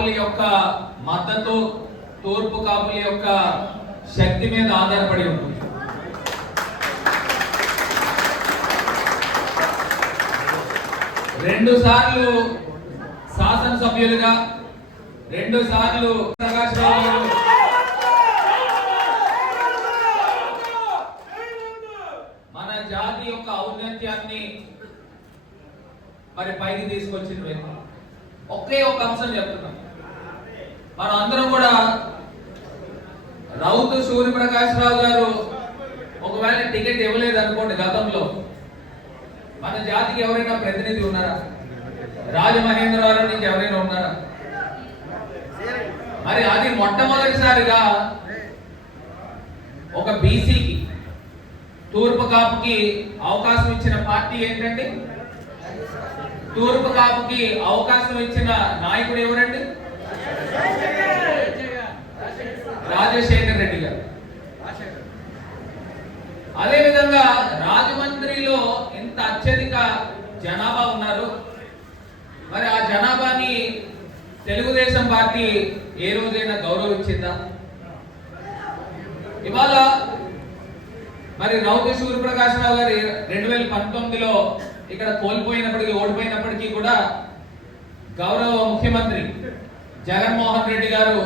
కాపుల యొక్క మద్దతు తూర్పు కాపుల యొక్క శక్తి మీద ఆధారపడి ఉంటుంది. రెండు సార్లు శాసనసభ్యులుగా రెండు సార్లు ప్రకాష్ రావు మన జాతి యొక్క ఔన్నత్యాన్ని మరి పైకి తీసుకొచ్చిన వ్యక్తి ఒకే ఒక అంశం చెప్తున్నాం. మనం అందరం కూడా రౌతు సూర్యప్రకాష్ రావు గారు ఒకవేళ టికెట్ ఇవ్వలేదు అనుకోండి గతంలో మన జాతికి ఎవరైనా ప్రతినిధి ఉన్నారా? రాజమహేంద్రవరం నుంచి ఎవరైనా ఉన్నారా? మరి అది మొట్టమొదటిసారిగా ఒక బీసీకి తూర్పు కాపుకి అవకాశం ఇచ్చిన పార్టీ ఏంటండి? తూర్పు కాపుకి అవకాశం ఇచ్చిన నాయకుడు ఎవరండి? రాజశేఖర్ రెడ్డి గారు. అదే విధంగా రాజమండ్రిలో ఇంత అత్యధిక జనాభా ఉన్నారు. మరి ఆ జనాభాని తెలుగుదేశం పార్టీ ఏ రోజైనా గౌరవించిందా? ఇవాళ మరి రౌతి సూర్యప్రకాశరావు గారు రెండు వేల పంతొమ్మిదిలో ఇక్కడ కోల్పోయినప్పటికీ ఓడిపోయినప్పటికీ కూడా గౌరవ ముఖ్యమంత్రి జగన్మోహన్ రెడ్డి గారు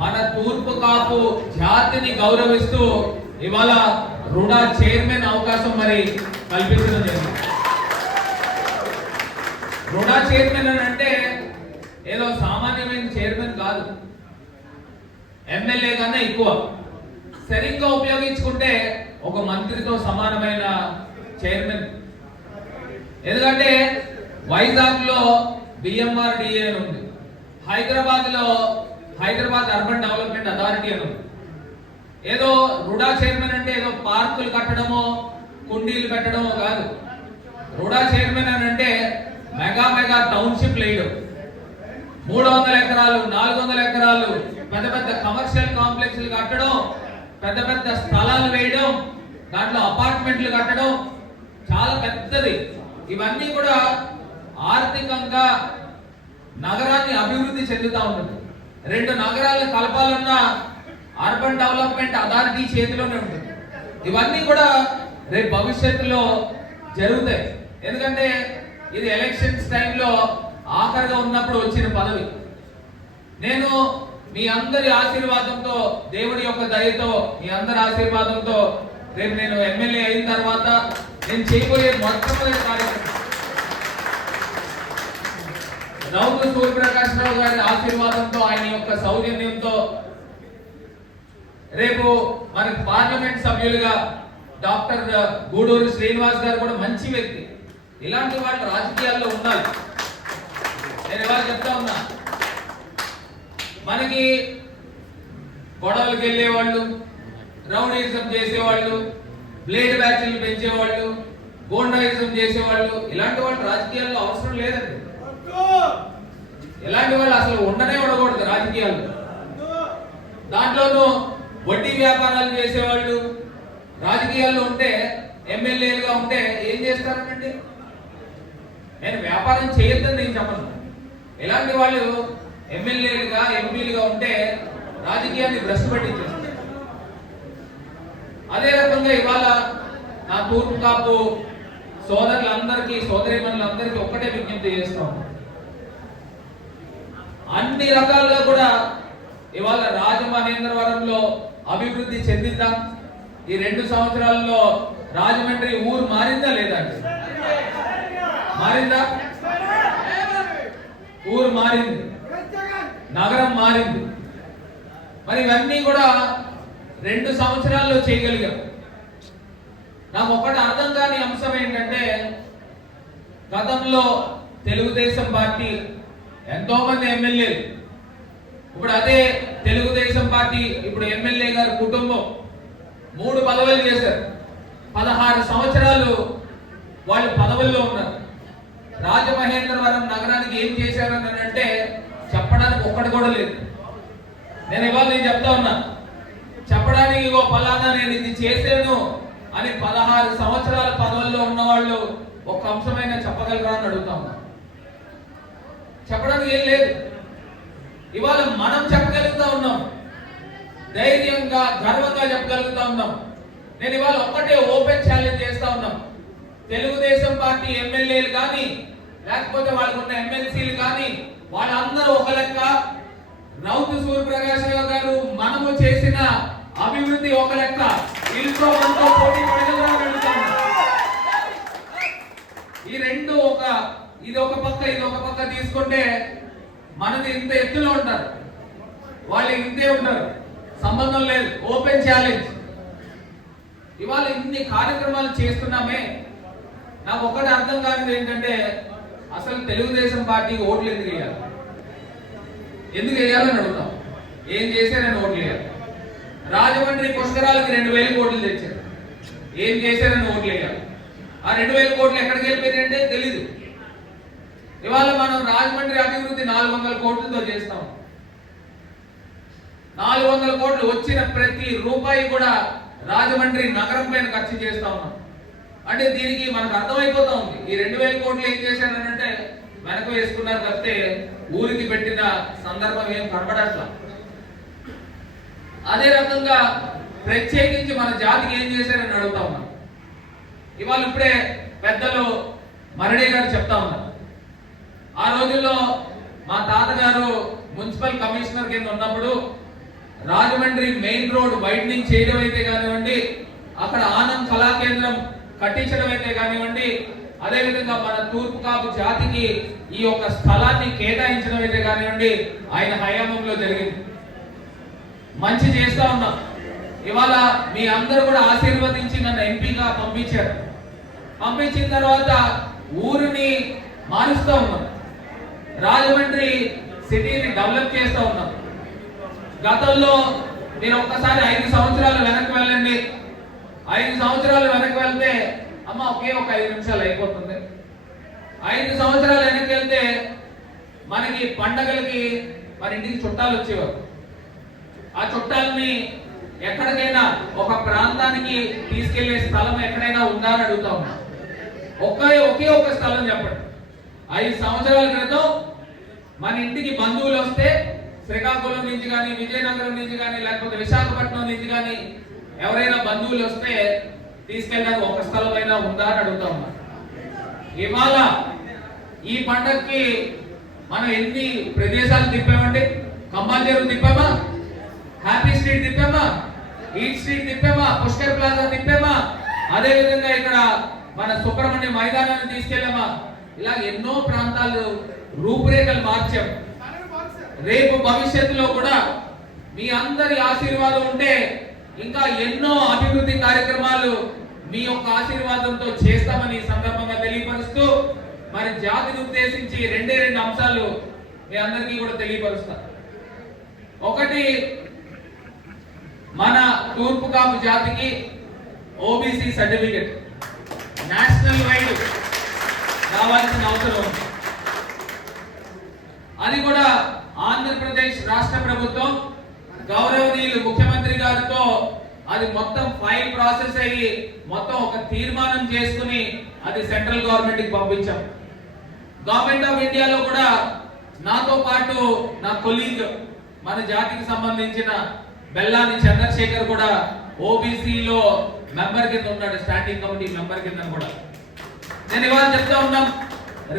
మన తూర్పు కాపు జాతిని గౌరవిస్తూ ఇవాళ రుడా చైర్మన్ అవకాశం మరి కల్పించడం జరిగింది. రుడా చైర్మన్ అని అంటే ఏదో సామాన్యమైన చైర్మన్ కాదు. ఎమ్మెల్యే కన్నా ఎక్కువ. సరిగ్గా ఉపయోగించుకుంటే ఒక మంత్రితో సమానమైన చైర్మన్. ఎందుకంటే వైజాగ్లో బిఎంఆర్ డిఏ ఉంది. హైదరాబాద్లో హైదరాబాద్ అర్బన్ డెవలప్మెంట్ అథారిటీ అని ఏదో రుడా చైర్మన్ అంటే ఏదో పార్కులు కట్టడమో కుండీలు పెట్టడమో కాదు. రుడా చైర్మన్ అని అంటే మెగా మెగా టౌన్షిప్ లేయడం మూడు వందల ఎకరాలు నాలుగు వందల ఎకరాలు పెద్ద పెద్ద కమర్షియల్ కాంప్లెక్స్లు కట్టడం పెద్ద పెద్ద స్థలాలు వేయడం దాంట్లో అపార్ట్మెంట్లు కట్టడం చాలా పెద్దది. ఇవన్నీ కూడా ఆర్థికంగా నగరాన్ని అభివృద్ధి చెందుతా ఉంటుంది రెండు నగరాలను కలపాలన్న అర్బన్ డెవలప్మెంట్ అథారిటీ చేతిలోనే ఉంటుంది ఇవన్నీ కూడా రేపు భవిష్యత్తులో జరుగుతాయి. ఎందుకంటే ఇది ఎలక్షన్స్ టైంలో ఆఖరిగా ఉన్నప్పుడు వచ్చిన పదవి. నేను మీ అందరి ఆశీర్వాదంతో దేవుడి యొక్క దయతో మీ అందరి ఆశీర్వాదంతో రేపు నేను ఎమ్మెల్యే అయిన తర్వాత నేను చేయబోయే మొట్టమొదటి కార్యక్రమం నవ్వు సూర్యప్రకాశ్ రావు గారి ఆశీర్వాదంతో ఆయన యొక్క సౌజన్యంతో రేపు మనకి పార్లమెంట్ సభ్యులుగా డాక్టర్ గూడూరు శ్రీనివాస్ గారు కూడా మంచి వ్యక్తి. ఇలాంటి వాళ్ళు రాజకీయాల్లో ఉండాలి. నేను ఇవాళ చెప్తా ఉన్నా. మనకి గొడవలకు వెళ్ళేవాళ్ళు రౌడీజం చేసేవాళ్ళు బ్లేడ్ బ్యాచ్లు పెంచేవాళ్ళు గోండాయిజం చేసేవాళ్ళు ఇలాంటి వాళ్ళు రాజకీయాల్లో అవసరం లేదండి. ఎలాంటి వాళ్ళు అసలు ఉండనే ఉండకూడదు రాజకీయాలు దాంట్లోనూ వడ్డీ వ్యాపారాలు చేసేవాళ్ళు రాజకీయాల్లో ఉంటే ఎమ్మెల్యేలుగా ఉంటే ఏం చేస్తారనండి నేను వ్యాపారం చేయొద్దని నేను చెప్పను. ఇలాంటి వాళ్ళు ఎమ్మెల్యేలుగా ఎంపీలుగా ఉంటే రాజకీయాన్ని భ్రష్టు పట్టించేస్తారు. అదే రకంగా ఇవాళ నా తూర్పు కాపు సోదరులందరికీ సోదరిమణులందరికీ ఒక్కటే విజ్ఞప్తి చేస్తాం అన్ని రకాలుగా కూడా ఇవాళ రాజమహేంద్రవరంలో అభివృద్ధి చెందిద్దాం. ఈ రెండు సంవత్సరాల్లో రాజమండ్రి ఊరు మారిందా లేదా మారిందా? ఊరు మారింది. నగరం మారింది. మరి ఇవన్నీ కూడా రెండు సంవత్సరాల్లో చేయగలిగాం. నాకు ఒకటి అర్థం కాని అంశం ఏంటంటే గతంలో తెలుగుదేశం పార్టీ ఎంతో మంది ఎమ్మెల్యేలు. ఇప్పుడు అదే తెలుగుదేశం పార్టీ ఇప్పుడు ఎమ్మెల్యే గారి కుటుంబం మూడు పదవులు చేశారు. పదహారు సంవత్సరాలు వాళ్ళు పదవుల్లో ఉన్నారు. రాజమహేంద్రవరం నగరానికి ఏం చేశారని అంటే చెప్పడానికి ఒక్కటి కూడా లేదు. నేను ఇవాళ నేను చెప్తా ఉన్నా చెప్పడానికి ఇగో ఫలానా నేను ఇది చేశాను అని పదహారు సంవత్సరాల పదవుల్లో ఉన్న వాళ్ళు అంశమైనా చెప్పగలరా అని అడుగుతా ఉన్నా. చెప్పడానికి ఏం లేదు. ఇవాళ మనం చెప్పగలుగుతా ఉన్నాం. ధైర్యంగా గర్వంగా చెప్పగలుగుతా ఉన్నాం. నేను ఇవాళ ఒక్కటే ఓపెన్ ఛాలెంజ్ చేస్తా ఉన్నాం. తెలుగుదేశం పార్టీ ఎమ్మెల్యేలు కానీ లేకపోతే వాళ్ళకు ఉన్న ఎమ్మెల్సీలు కానీ వాళ్ళందరూ ఒక లెక్క. రౌతు సూర్యప్రకాశ్ రావు గారు మనము చేసిన అభివృద్ధి ఒక లెక్క. వీళ్ళతో మనతో పోటీ పడగలరా ఈ రెండు ఒక ఇది ఒక పక్క ఇది ఒక పక్క తీసుకుంటే మనది ఇంత ఎత్తులో ఉంటారు. వాళ్ళు ఇంతే ఉంటారు. సంబంధం లేదు. ఓపెన్ ఛాలెంజ్ ఇవాళ ఇన్ని కార్యక్రమాలు చేస్తున్నామే. నాకు ఒకటి అర్థం కానిది ఏంటంటే అసలు తెలుగుదేశం పార్టీకి ఓట్లు ఎందుకు వేయాలి? ఎందుకు వేయాలని అడుగుతాం. ఏం చేశారని ఓట్లు వేయాలి? రాజమండ్రి పుష్కరాలకి రెండు వేలు కోట్లు తెచ్చారు. ఏం చేశారని ఓట్లు వేయాలి? ఆ రెండు వేల కోట్లు ఎక్కడికి వెళ్ళిపోయినాయంటే తెలీదు. ఇవాళ మనం రాజమండ్రి అభివృద్ధి నాలుగు వందల కోట్లతో చేస్తాం. నాలుగు వందల కోట్లు వచ్చిన ప్రతి రూపాయి కూడా రాజమండ్రి నగరం పైన ఖర్చు చేస్తా ఉన్నాం. అంటే దీనికి మనకు అర్థమైపోతా ఉంది. ఈ రెండు వేల కోట్లు ఏం చేశారనంటే వెనక వేసుకున్నారు తప్పితే ఊరికి పెట్టిన సందర్భం ఏం కనబడట్లా. అదే రకంగా ప్రత్యేకించి మన జాతికి ఏం చేశారని అడుగుతా ఉన్నాం. ఇవాళ ఇప్పుడే పెద్దలు మరణి గారు చెప్తా ఉన్నారు. ఆ రోజుల్లో మా తాతగారు మున్సిపల్ కమిషనర్ కింద ఉన్నప్పుడు రాజమండ్రి మెయిన్ రోడ్ వైడనింగ్ చేయడం అయితే కానివ్వండి అక్కడ ఆనంద్ కళా కేంద్రం కట్టించడం అయితే కానివ్వండి అదేవిధంగా మన తూర్పు కాపు జాతికి ఈ యొక్క స్థలాన్ని కేటాయించడం అయితే కానివ్వండి ఆయన హయాంలో జరిగింది. మంచి చేస్తా ఉన్నాం. ఇవాళ మీ అందరూ కూడా ఆశీర్వదించి నన్ను ఎంపీగా పంపించారు. పంపించిన తర్వాత ఊరిని మారుస్తూ ఉన్నాం. రాజమండ్రి సిటీని డెవలప్ చేస్తూ ఉన్నాం. గతంలో నేను ఒక్కసారి ఐదు సంవత్సరాలు వెనక్కి వెళ్ళండి. ఐదు సంవత్సరాలు వెనక్కి వెళ్తే అమ్మ ఒకే ఒక ఐదు నిమిషాలు అయిపోతుంది. ఐదు సంవత్సరాలు వెనక్కి వెళ్తే మనకి పండగలకి మన ఇంటికి చుట్టాలు వచ్చేవారు. ఆ చుట్టాలని ఎక్కడికైనా ఒక ప్రాంతానికి తీసుకెళ్ళే స్థలం ఎక్కడైనా ఉందా అని అడుగుతా ఉన్నా. ఒకే ఒకే ఒక స్థలం చెప్పండి. ఐదు సంవత్సరాల క్రితం మన ఇంటికి బంధువులు వస్తే శ్రీకాకుళం నుంచి కానీ విజయనగరం నుంచి కానీ లేకపోతే విశాఖపట్నం నుంచి కానీ ఎవరైనా బంధువులు వస్తే తీసుకెళ్ళడానికి ఒక స్థలం అయినా ఉందా అని అడుగుతా ఉన్నా ఇవాళ ఈ పండగకి మనం ఎన్ని ప్రదేశాలు తిప్పామండి? కంబాల్ చెరువు తిప్పామా? హ్యాపీ స్ట్రీట్ తిప్పామా? ఈట్ స్ట్రీట్ తిప్పామా? పుష్కర్ ప్లాజా తిప్పామా? అదే విధంగా ఇక్కడ మన సుబ్రహ్మణ్య మైదానాన్ని తీసుకెళ్ళామా? ఇలా ఎన్నో ప్రాంతాలు రూపురేఖలు మార్చాం. రేపు భవిష్యత్తులో కూడా మీ అందరి ఆశీర్వాదం ఉంటే ఇంకా ఎన్నో అభివృద్ధి కార్యక్రమాలు మీ యొక్క ఆశీర్వాదంతో చేస్తామని ఈ సందర్భంగా తెలియపరుస్తూ మరి జాతిని ఉద్దేశించి రెండే రెండు అంశాలు మీ అందరికీ కూడా తెలియపరుస్తా. ఒకటి మన తూర్పు కాపు జాతికి ఓబీసీ సర్టిఫికెట్. నేషనల్ వైడ్ రావాల్సిన అవసరం. అది కూడా ఆంధ్రప్రదేశ్ రాష్ట్ర ప్రభుత్వం గౌరవనీయులు ముఖ్యమంత్రి గారితో అది మొత్తం ఫైల్ ప్రాసెస్ అయ్యి మొత్తం ఒక తీర్మానం చేసుకుని అది సెంట్రల్ గవర్నమెంట్కి పంపించాం. గవర్నమెంట్ ఆఫ్ ఇండియాలో కూడా నాతో పాటు నా కొలీగ్ మన జాతికి సంబంధించిన బెల్లాని చంద్రశేఖర్ కూడా ఓబీసీలో మెంబర్ కింద ఉన్నాడు స్టాండింగ్ కమిటీ మెంబర్ కింద కూడా. నేను ఇవాళ చెప్తా ఉన్నాం.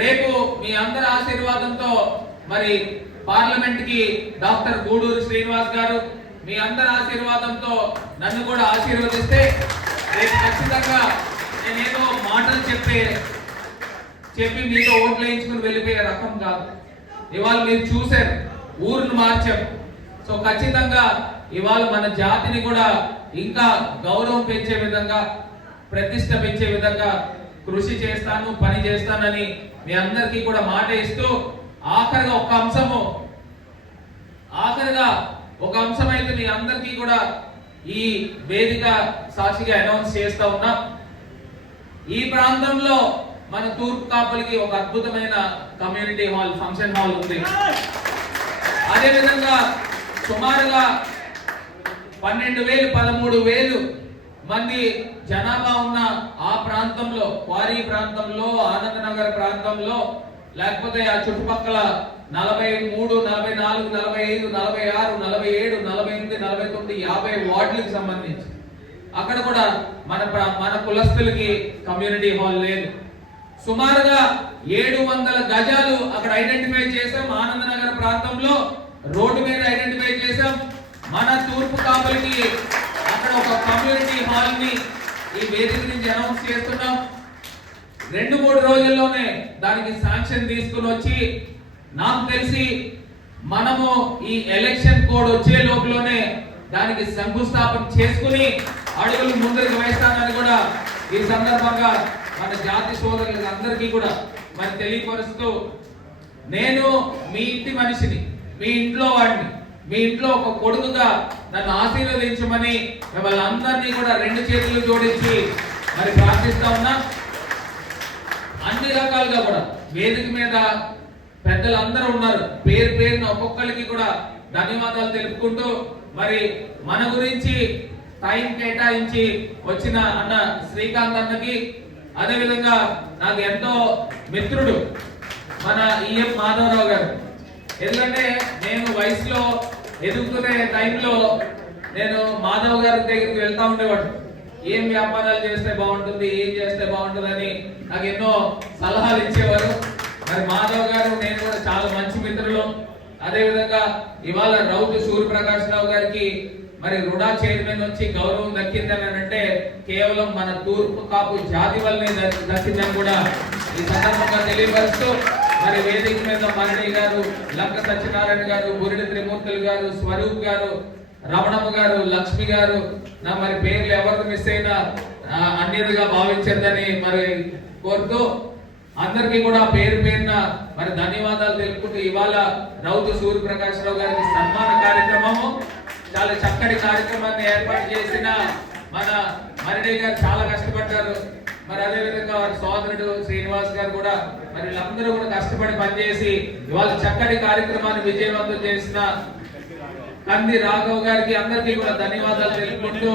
రేపు మీ అందరి ఆశీర్వాదంతో మరి పార్లమెంట్కి డాక్టర్ గూడూరు శ్రీనివాస్ గారు మీ అందరి ఆశీర్వాదంతో నన్ను కూడా ఆశీర్వదిస్తే రేపు ఖచ్చితంగా నేనేదో మాటలు చెప్పే చెప్పి మీతో ఓట్లు వేయించుకుని వెళ్ళిపోయే రకం కాదు. ఇవాళ మీరు చూశారు ఊరును మార్చాం. సో ఖచ్చితంగా ఇవాళ మన జాతిని కూడా ఇంకా గౌరవం పెంచే విధంగా ప్రతిష్ట పెంచే విధంగా కృషి చేస్తాను పని చేస్తానని మీ అందరికీ కూడా మాట ఇస్తూ ఆఖరిగా ఒక అంశము. ఆఖరిగా ఒక అంశం అయితే మీ అందరికీ కూడా ఈ వేదిక సాక్షిగా అనౌన్స్ చేస్తా ఉన్నా. ఈ ప్రాంతంలో మన తూర్పు కాపులకి ఒక అద్భుతమైన కమ్యూనిటీ హాల్ ఫంక్షన్ హాల్ ఉంది. అదేవిధంగా సుమారుగా పన్నెండు వేలు పదమూడు వేలు మంది జనాభా ఉన్న ఆ ప్రాంతంలో క్వారీ ప్రాంతంలో ఆనందనగర్ ప్రాంతంలో లేకపోతే ఆ చుట్టుపక్కల నలభై మూడు నలభై నాలుగు నలభై ఐదు నలభై ఆరు నలభై ఏడు నలభై ఎనిమిది నలభై తొమ్మిది యాభై వార్డులకు సంబంధించి. అక్కడ కూడా మన మన కులస్తులకి కమ్యూనిటీ హాల్ లేదు. సుమారుగా ఏడు వందల గజాలు అక్కడ ఐడెంటిఫై చేసాం ఆనందనగర్ ప్రాంతంలో రోడ్డు మీద ఐడెంటిఫై చేసాం మన తూర్పు కాపులకి అక్కడ ఒక కమ్యూనిటీ హాల్ని ఈ వేదిక నుంచి అనౌన్స్ చేస్తున్నాం. రెండు మూడు రోజుల్లోనే దానికి శాంక్షన్ తీసుకుని వచ్చి నాకు తెలిసి మనము ఈ ఎలక్షన్ కోడ్ వచ్చే లోపలనే దానికి శంకుస్థాపన చేసుకుని అడుగులు ముందరికి వేస్తానని కూడా ఈ సందర్భంగా మన జాతి సోదరులకు అందరికీ కూడా మరి తెలియపరుస్తూ నేను మీ ఇంటి మనిషిని మీ ఇంట్లో వాడిని మీ ఇంట్లో ఒక కొడుకుగా నన్ను ఆశీర్వదించమని వాళ్ళందరినీ కూడా రెండు చేతులు జోడించి మరి ప్రార్థిస్తా ఉన్నా. అన్ని రకాలుగా కూడా వేదిక మీద పెద్దలు అందరూ ఉన్నారు. పేరు పేరున ఒక్కొక్కరికి కూడా ధన్యవాదాలు తెలుపుకుంటూ మరి మన గురించి టైం కేటాయించి వచ్చిన అన్న శ్రీకాంత్ అన్నకి అదేవిధంగా నాకు ఎంతో మిత్రుడు మన ఈఎం మాధవరావు గారు. ఎందుకంటే నేను వయసులో ఎదుగుతున్న టైంలో నేను మాధవ్ గారి దగ్గరికి వెళ్తా ఉండేవాడు. ఏం వ్యాపారాలు చేస్తే బాగుంటుంది ఏం చేస్తే బాగుంటుందని నాకు ఎన్నో సలహాలు ఇచ్చేవారు. మరి మాధవ్ గారు నేను కూడా చాలా మంచి మిత్రులు. అదేవిధంగా ఇవాళ రౌతు సూర్యప్రకాష్ రావు గారికి మరి రుడా చైర్మన్ వచ్చి గౌరవం దక్కిందని అంటే కేవలం మన తూర్పు కాపు జాతి వల్లనే దక్కిందని కూడా ఈ సందర్భంగా తెలియపరుస్తూ మరి వేదిక మీద మరణి గారు లంక సత్యనారాయణ గారు బురిడి త్రిమూర్తులు గారు స్వరూప్ గారు రమణమ్మ గారు లక్ష్మి గారు నా మరి పేర్లు ఎవరు మిస్ అయినా అన్నిగా అన్యదిగా భావించద్దని మరి కోరుతూ అందరికీ కూడా పేరు పేరున మరి ధన్యవాదాలు తెలుపుకుంటూ ఇవాళ రౌతు సూర్యప్రకాశ్ రావు గారికి సన్మాన కార్యక్రమము. చాలా చక్కటి కార్యక్రమాన్ని ఏర్పాటు చేసిన మన మరణి గారు చాలా కష్టపడ్డారు. మరి అదేవిధంగా వారి సోదరుడు శ్రీనివాస్ గారు కూడా మరి వీళ్ళందరూ కూడా కష్టపడి పనిచేసి ఇవాళ చక్కటి కార్యక్రమాన్ని విజయవంతం చేసిన కంది రాఘవ్ గారికి అందరికీ కూడా ధన్యవాదాలు తెలుపుకుంటూ